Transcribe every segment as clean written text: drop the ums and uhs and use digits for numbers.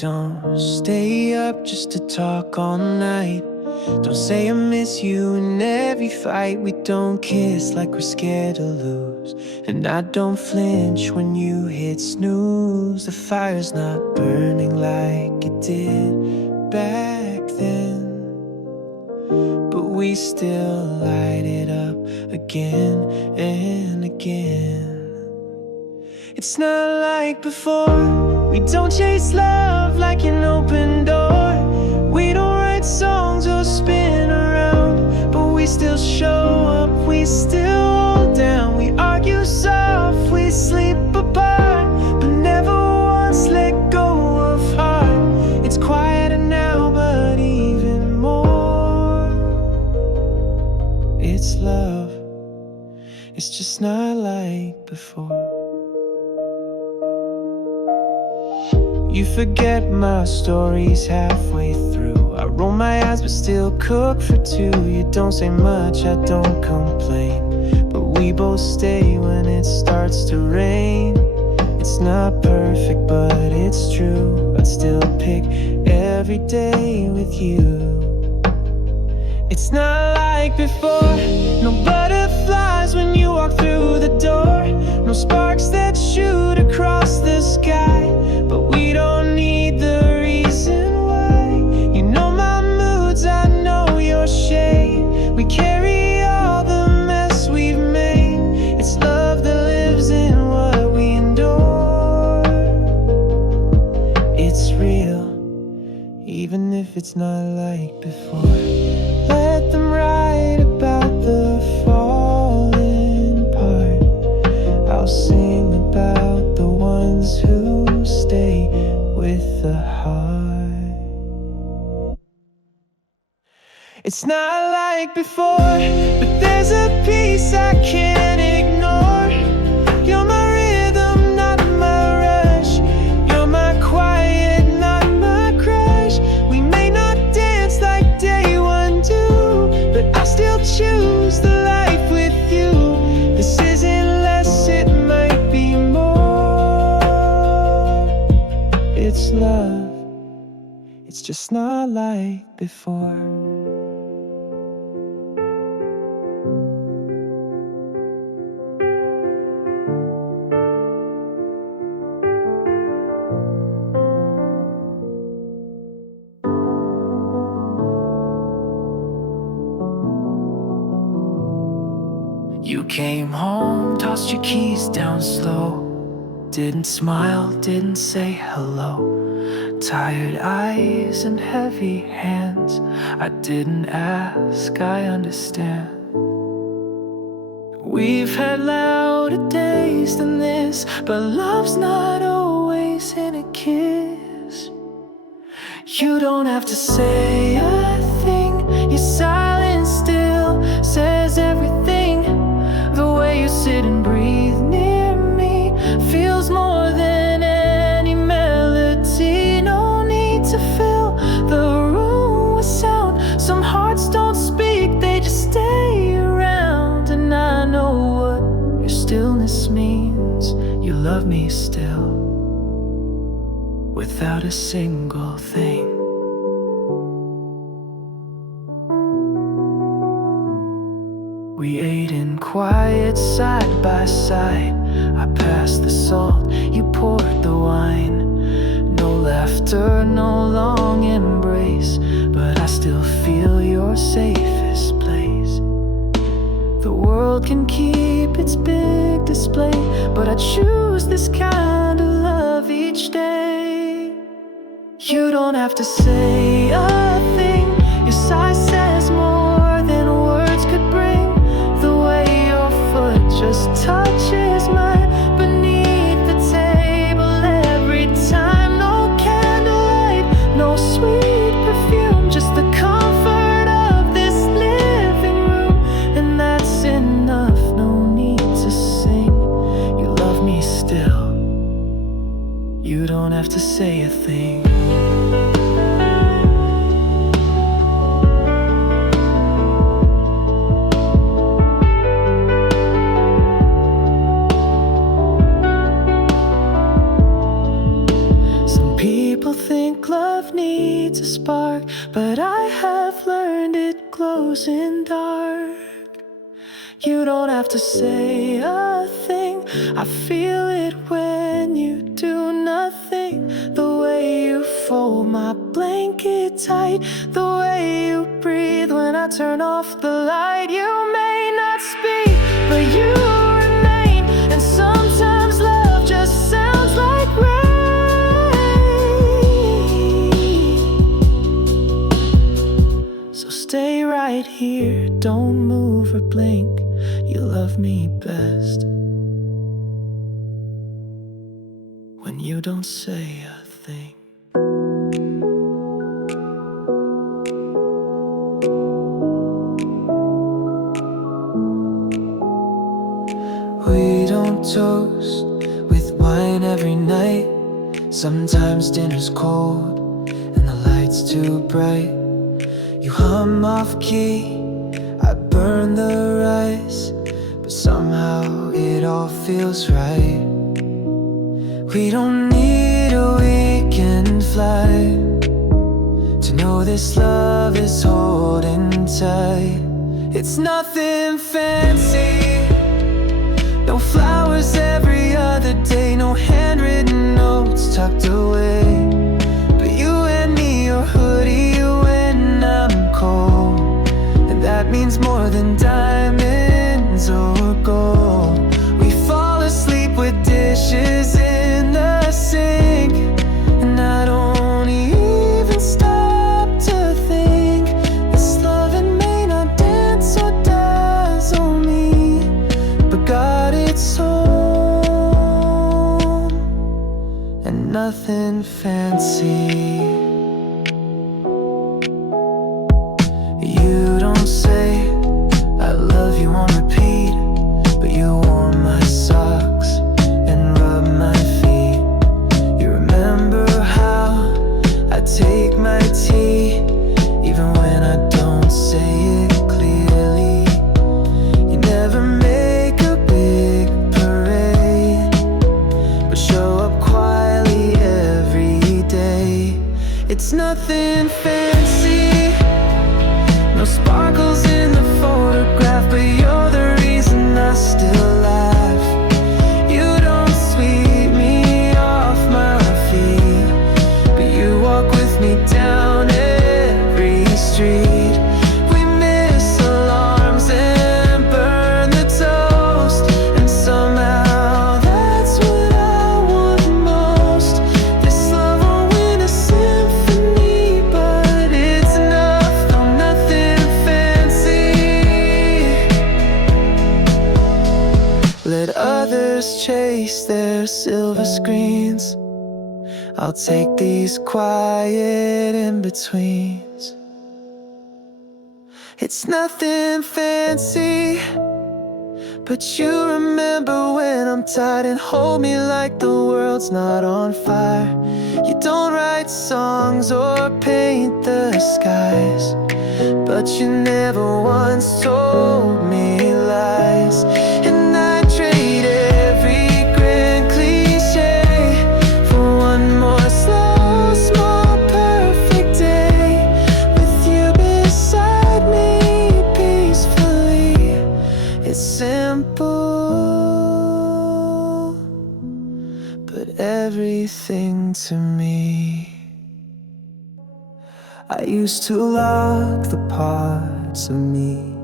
don't stay up just to talk all night. Don't say I miss you in every fight. We don't kiss like we're scared to lose. And I don't flinch when you hit snooze. The fire's not burning like it did back then, but we still light it up again and again. It's not like before. We don't chase love like an open door. We don't write songs or spin around, but we still show up, we still hold down. We argue soft, we sleep apart, but never once let go of heart. It's quieter now, but even more, it's love. It's just not like before. You forget my stories halfway through. I roll my eyes but still cook for two. You don't say much, I don't complain, but we both stay when it starts to rain. It's not perfect, but it's true. I'd still pick every day with you. It's not like before. No butterflies when you walk through the door. No sparks that shoot across the sky, but we don't need the reason why. You know my moods, I know your shade. We carry all the mess we've made. It's love that lives in what we endure. It's real, even if it's not like before. Let them write about the falling part. I'll sing about the ones who stay with the heart. It's not like before, but there's a piece I can't ignore. You're my rhythm, not my rush. You're my quiet, not my crush. We may not dance like day one do, but I still choose the life with you. This isn't less, it might be more. It's love, it's just not like before. You came home, tossed your keys down slow. Didn't smile, didn't say hello. Tired eyes and heavy hands. I didn't ask, I understand. We've had louder days than this, but love's not always in a kiss. You don't have to say a thing. Your silence still says everything. The way you sit and breathe near me feels more than any melody. No need to fill the room with sound. Some hearts don't speak, they just stay around. And I know what your stillness means. You love me still, without a single thing. We ate in quiet side by side. I passed the salt, you poured the wine. No laughter, no long embrace, but I still feel your safest place. The world can keep its big display, but I choose this kind of love each day. You don't have to say a thing. Your sigh says more than words could bring. The way your foot just touches mine beneath the table every time. No candlelight, no sweet perfume, just the comfort of this living room. And that's enough, no need to sing. You love me still, you don't have to say a thing. Think needs a spark, but I have learned it glows in dark. You don't have to say a thing, I feel it when you do nothing. The way you fold my blanket tight, the way you breathe when I turn off the light. You may not speak, but you remain, and sometimes love just sounds like rain. So stay right here, don't move or blink. You love me best when you don't say a thing. We don't toast with wine every night. Sometimes dinner's cold and the light's too bright. You hum off key, I burn the rice, but somehow it all feels right. We don't need a weekend flight to know this love is holding tight. It's nothing fancy, no flowers every other day, no handwritten notes tucked away. But you and me, your hoodie when I'm cold, and that means more than diamonds or gold. We fall asleep with dishes in the sink, and I don't even stop to think this loving may not dance or dazzle me, but got its own, and nothing fancy. You don't say I love you on repeat, but you warm my socks and rub my feet. You remember how I take my tea, even when I don't say it clearly. You never make a big parade, but show up quietly every day. It's nothing fancy, no sparkles in the photograph, but you're the reason I still laugh. You don't sweep me off my feet, but you walk with me down every street. We miss alarms and burn the toast, and somehow that's what I want most. This love won't win a symphony, but it's enough, though nothing fancy. Let others chase their silver screens, I'll take these quiet in-betweens. It's nothing fancy, but you remember when I'm tired and hold me like the world's not on fire. You don't write songs or paint the skies, but you never once told me lies. And I trade every grand cliche for one more slow, small, perfect day with you beside me peacefully. It's simple, but everything to me. I used to lock the parts of me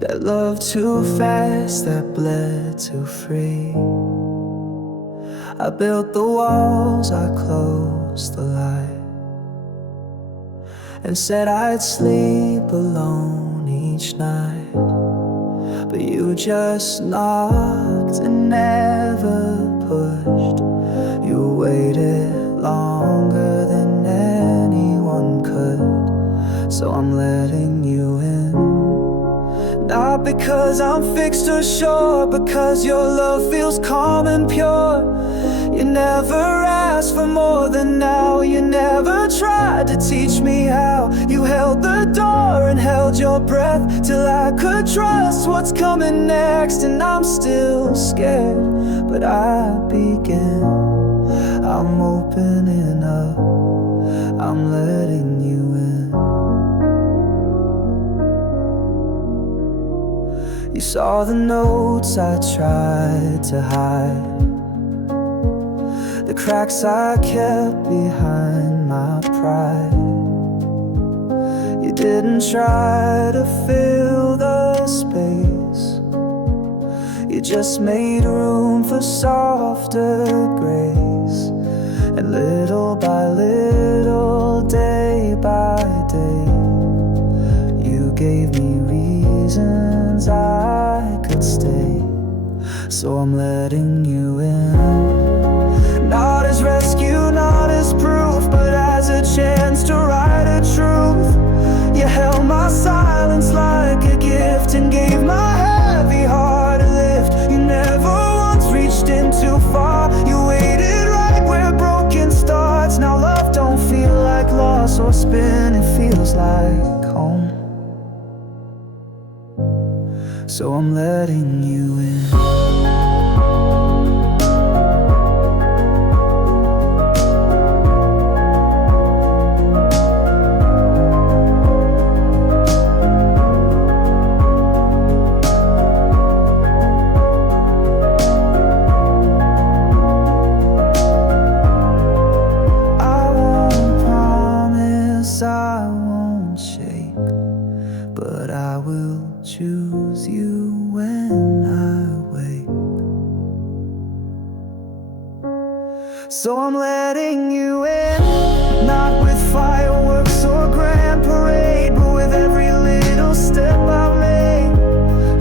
that loved too fast, that bled too free. I built the walls, I closed the light, and said I'd sleep alone each night. But you just knocked and never pushed. You waited longer than anyone could, so I'm letting you in. Not because I'm fixed or sure, because your love feels calm and pure. You never asked for more than now. You never tried to teach me how. You held the door and held your breath till I could trust what's coming next. And I'm still scared, but I begin. I'm opening up. I'm letting you in. You saw the notes I tried to hide, the cracks I kept behind my pride. You didn't try to fill the space, you just made room for softer grace. And little by little, day by day, you gave me reasons I could stay. So I'm letting you in, not as rescue, not as proof, but as a chance to write a truth. You held my silence like a gift and gave my heavy heart a lift. You never once reached in too far, you waited right where broken starts. Now love don't feel like loss or spin, it feels like home. So I'm letting you in. I won't shake, but I will choose you when I wake. So I'm letting you in, not with fireworks or grand parade, but with every little step I made.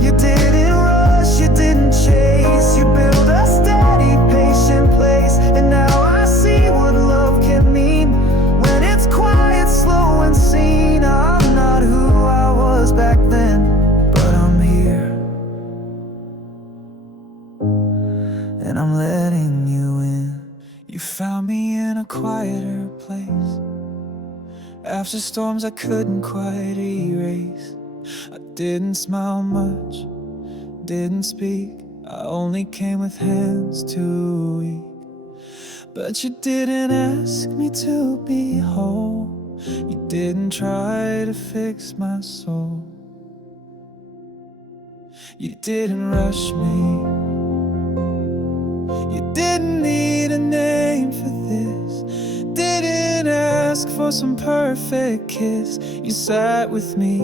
You didn't rush, you didn't chase, you built a steady, patient place. And now I see what love can mean when it's quiet, slow and seen. I'm not who I was back then, but I'm here, and I'm letting you in. You found me in a quieter place, after storms I couldn't quite erase. I didn't smile much, didn't speak, I only came with hands too weak. But you didn't ask me to be whole, you didn't try to fix my soul. You didn't rush me, you didn't need a name for this, didn't ask for some perfect kiss. You sat with me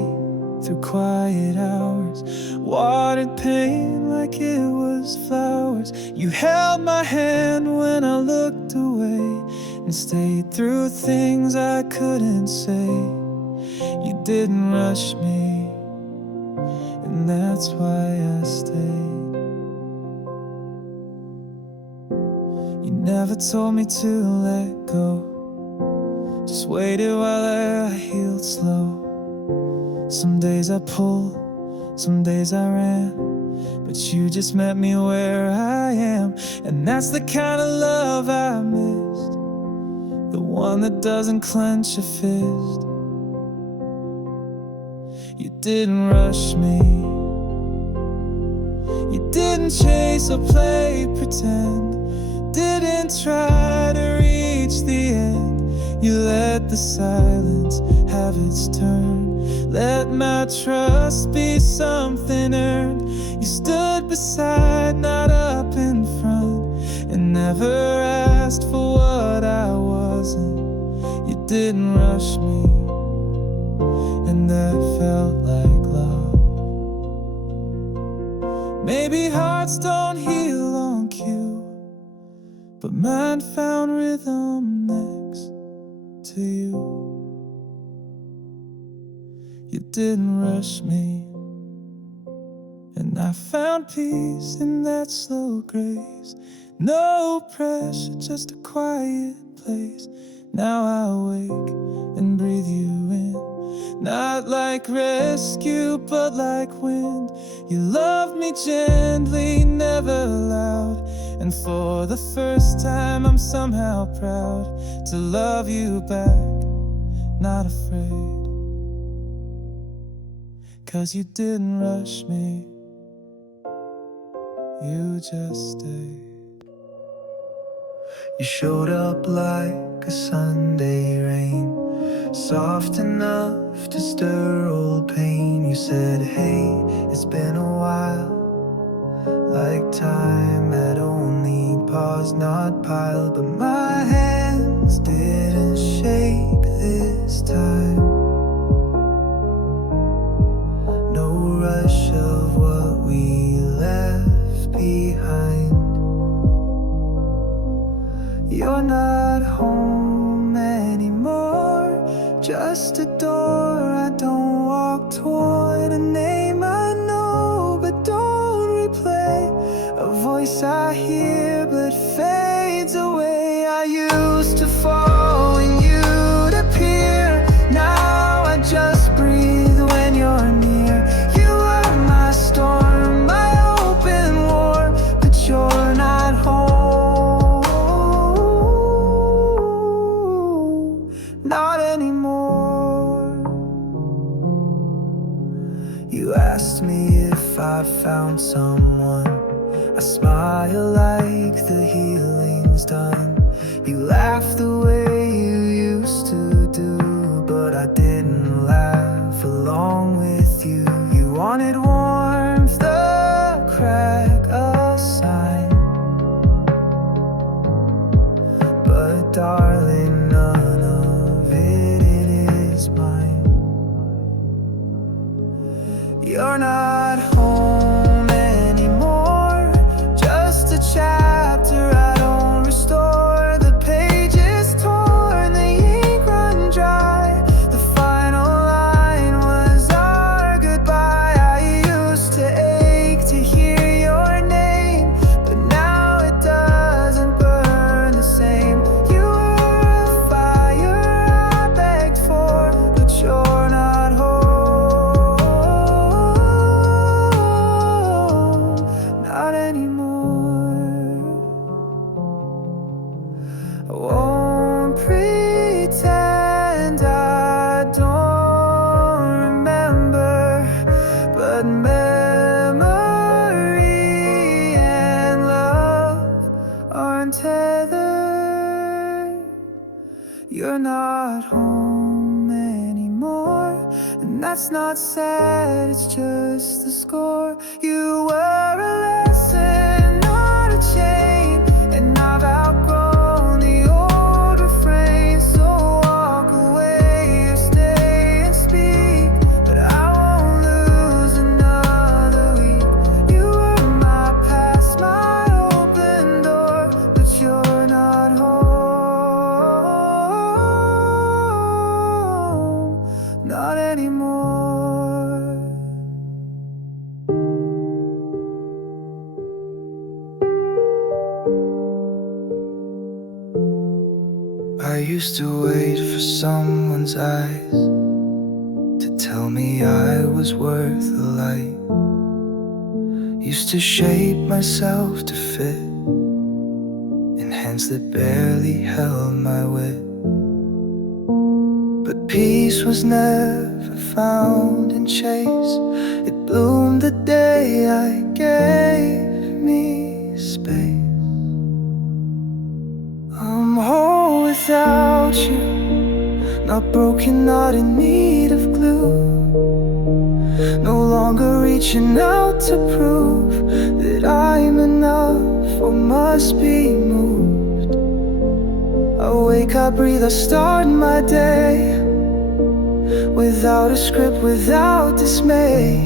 through quiet hours, watered pain like it was flowers. You held my hand when I looked away, and stayed through things I couldn't say. You didn't rush me, and that's why I stayed. You never told me to let go, just waited while I healed slow. Some days I pulled, some days I ran, but you just met me where I am. And that's the kind of love I missed, the one that doesn't clench a fist. You didn't rush me, you didn't chase or play pretend, didn't try to reach the end. You let the silence have its turn, let my trust be something earned. You stood beside, not up in front, and never asked for what I wasn't. You didn't rush me, and that felt like love. Maybe hearts don't heal on cue, but mine found rhythm next to you. You didn't rush me, and I found peace in that slow grace. No pressure, just a quiet place. Now I wake and breathe you in, not like rescue, but like wind. You loved me gently, never loud, and for the first time I'm somehow proud to love you back, not afraid. 'Cause you didn't rush me, you just stayed. You showed up like a Sunday rain, soft enough to stir old pain. You said, hey, it's been a while, like time had only paused, not piled. But my hands didn't shake this time. No rush of what we left behind. You're not home anymore, just a door I don't walk toward, a name I know but don't replay, a voice I hear but fades away. I used to fall when you'd appear, now I just breathe when you're near. You were my storm, my open war, but you're not home, not anymore. You asked me if I found someone, I smile like the healing's done. You laugh the way you used to do, but I didn't laugh along with you. You wanted warmth, the crack, a sign, but darling, none of it is mine. You're not home anymore, just a chapter I don't restore. The page is torn, the ink run dry, the final line was our goodbye. I used to ache to hear your name, but now it doesn't burn the same. You were a fire I begged for, but you're not home, not anymore. I won't pretend I don't remember, but memory and love aren't tethered. You're not home anymore, and that's not sad, it's just the score. You were a lesson, not a chain, and I've outgrown the old refrain. So walk away or stay and speak, but I won't lose another week. You were my past, my open door, but you're not home, not anymore. I used to wait for someone's eyes to tell me I was worth the light. Used to shape myself to fit in hands that barely held my wit. But peace was never found in chase, it bloomed the day I gave me space. I'm whole without you, not broken, not in need of glue. No longer reaching out to prove that I'm enough or must be moved. I wake, I breathe, I start my day without a script, without dismay.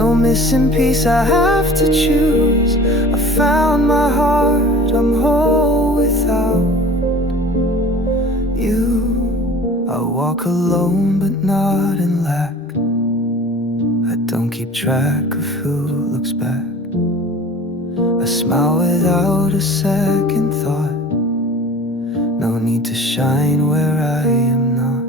No missing piece I have to choose. I found my heart, I'm whole without you. I walk alone but not in lack, I don't keep track of who looks back. I smile without a second thought, no need to shine where I am not.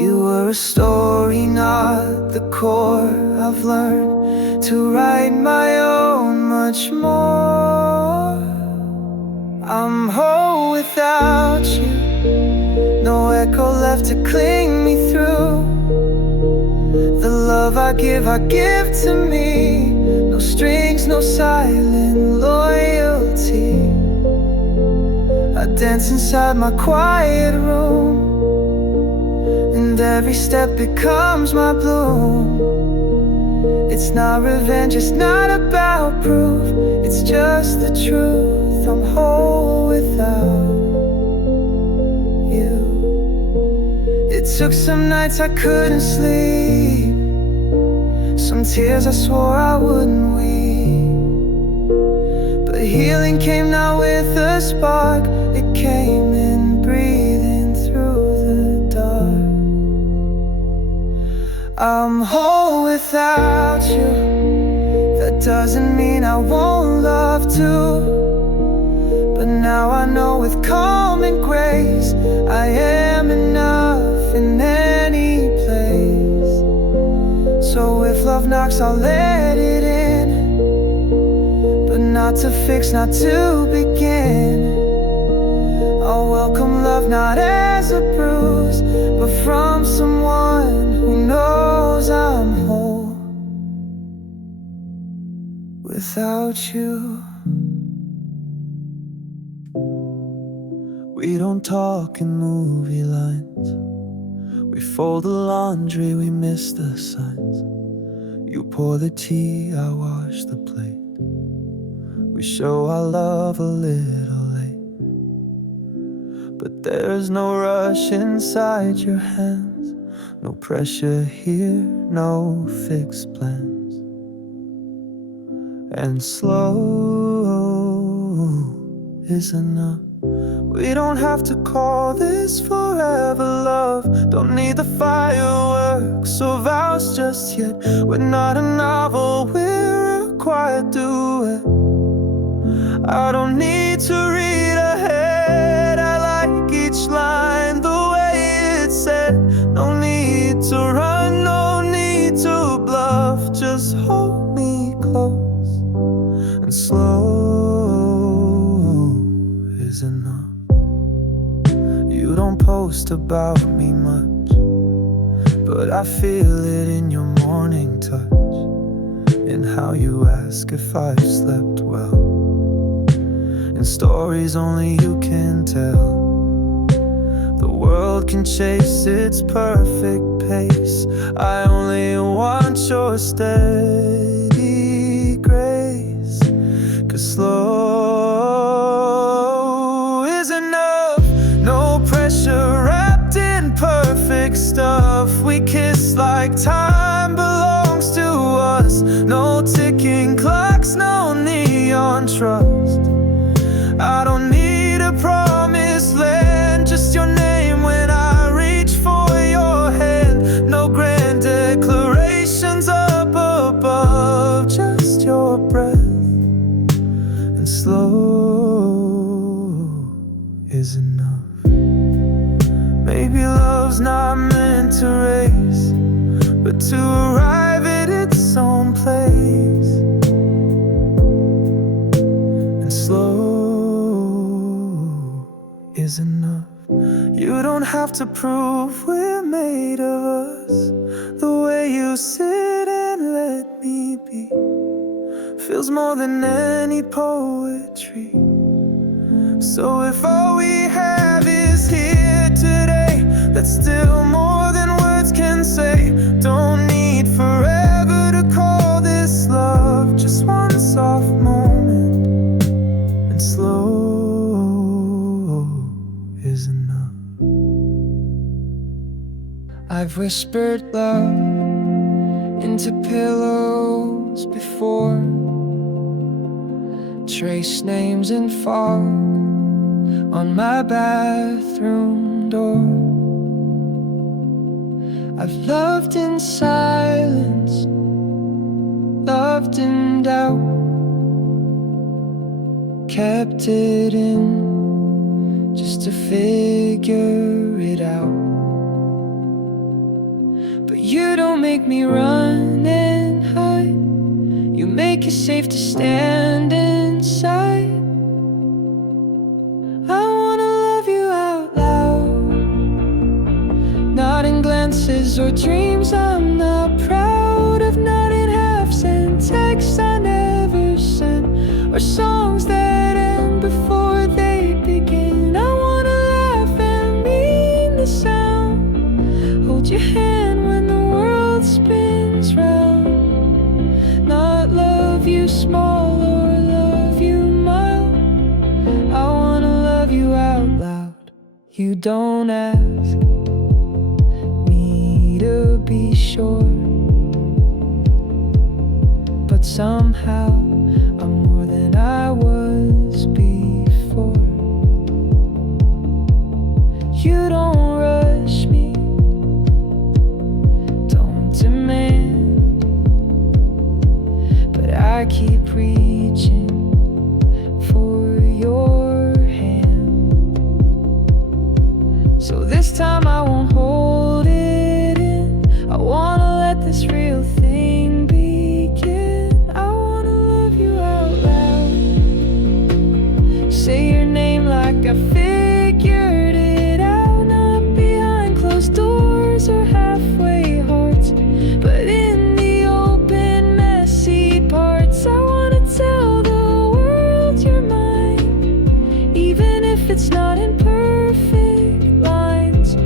You were a story, not the core. I've learned to write my own much more. I'm whole without you, no echo left to cling me through. The love I give to me, no strings, no silent loyalty. I dance inside my quiet room, and every step becomes my bloom. It's not revenge, it's not about proof, it's just the truth. I'm whole without you. It took some nights I couldn't sleep, some tears I swore I wouldn't weep. But healing came not with a spark, it came in breathing through the dark. I'm whole without you. That doesn't mean I won't love too, but now I know with calm and grace I am enough in any place. So if love knocks, I'll let it in, but not to fix, not to begin. I'll welcome love not as a bruise, but from someone who knows I'm whole without you. We don't talk in movie lines, we fold the laundry, we miss the signs. You pour the tea, I wash the plate. We show our love a little late, but there's no rush inside your hands, no pressure here, no fixed plans. And slow is enough. We don't have to call this forever love, don't need the fireworks or vows just yet. We're not a novel, we're a quiet duet. I don't need to read ahead, I like each line the way it's said. No need to run, no need to bluff, just hold me close, and slow is enough. You don't post about me much, but I feel it in your morning touch, in how you ask if I've slept well, in stories only you can tell. The world can chase its perfect pace, I only want your steady grace. 'Cause slow is enough, no pressure wrapped in perfect stuff. We kiss like time belongs to us, no ticking clocks, no neon trust. I don't need a promised land, just your name when I reach for your hand. No grand declarations up above, just your breath. And slow is enough. Maybe love's not meant to race, but to arrive at its own place. And slow is enough. You don't have to prove we're made of us. The way you sit and let me be feels more than any poetry. So if all we have is here today, that's still more than words can say. Don't need forever to call this love, just one soft moment, and slow is enough. I've whispered love into pillows before, traced names in fog on my bathroom door. I've loved in silence, loved in doubt, kept it in just to figure it out. But you don't make me run and hide, you make it safe to stand inside. I wanna love you out loud, not in glances or dreams I'm not proud of, not in half-sent texts I never sent, or songs that end before they begin. don't ask me to be sure, but somehow I'm more than I was before. You don't rush me, don't demand, but I keep reaching for your hand. So this time I won't hold it in. I wanna let this real thing begin. I wanna love you out loud, say your name like I figured it out, not behind closed doors or halfway hearts, but in the open, messy parts. I wanna tell the world you're mine, even if it's not in perfect lines.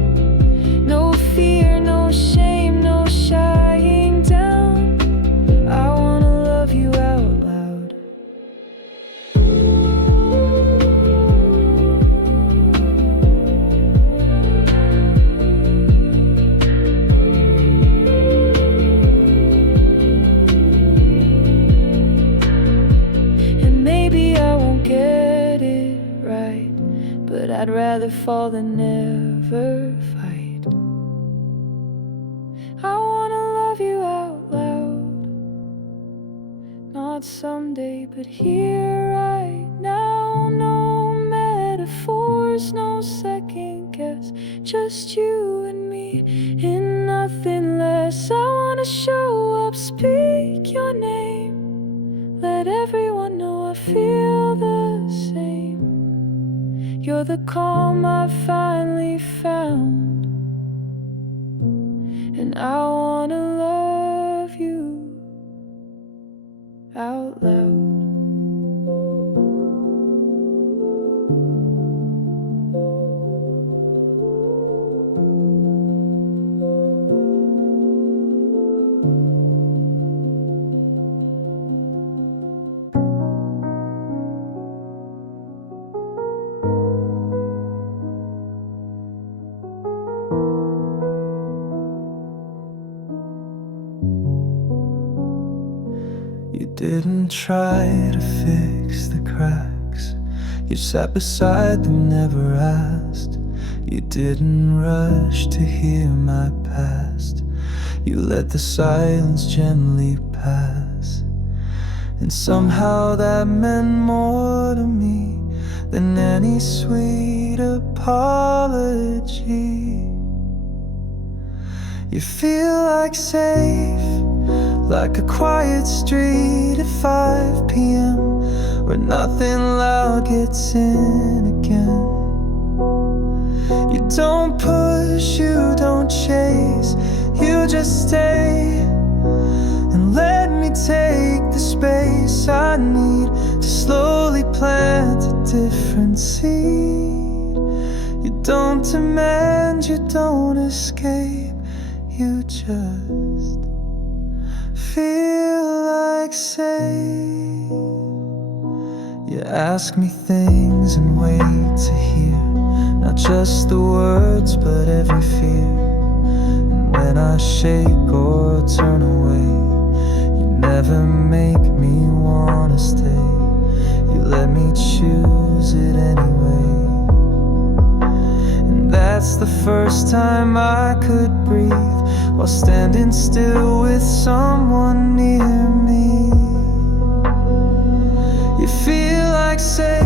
No fear, no shame, no shying down. I wanna love you out loud. And maybe I won't get it right, but I'd rather fall than never fight. I wanna love you out loud, not someday, but here right now. No metaphors, no second guess, just you and me in nothing less. I wanna show up, speak your name, let everyone know I feel the same. You're the calm I finally found, and I wanna love you out loud. You didn't try to fix the cracks, you sat beside them, never asked. You didn't rush to hear my past, you let the silence gently pass. And somehow that meant more to me than any sweet apology. You feel like safe, like a quiet street at 5 p.m. where nothing loud gets in again. You don't push, you don't chase, you just stay and let me take the space I need to slowly plant a different seed. You don't demand, you don't escape, you just feel like safe. You ask me things and wait to hear, not just the words but every fear. And when I shake or turn away, you never make me wanna stay. You let me choose it anyway. And that's the first time I could breathe while standing still with someone near me. You feel like safe,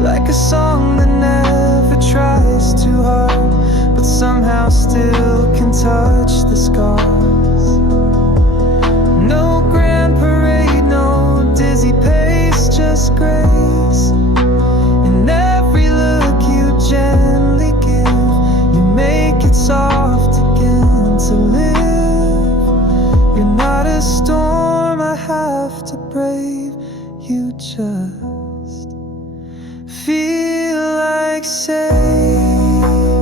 like a song that never tries too hard, but somehow still can touch the scars. No grand parade, no dizzy pace, just grace. In every look you gently give, you make it soft again to live. You're not a storm I have to brave, you just feel like safe.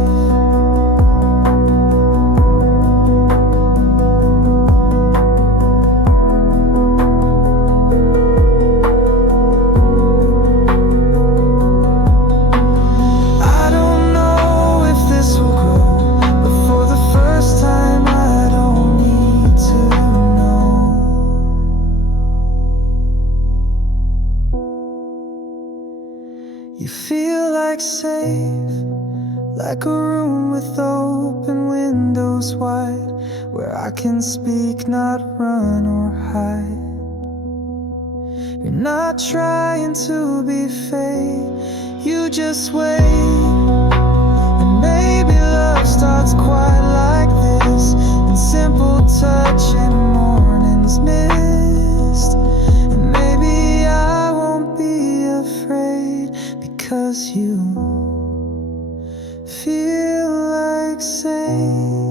like safe, like a room with open windows wide, where I can speak, not run or hide. You're not trying to be fake, you just wait. And maybe love starts quite like this, in simple touch and morning's mist. And maybe I won't be afraid, because you feel like safe.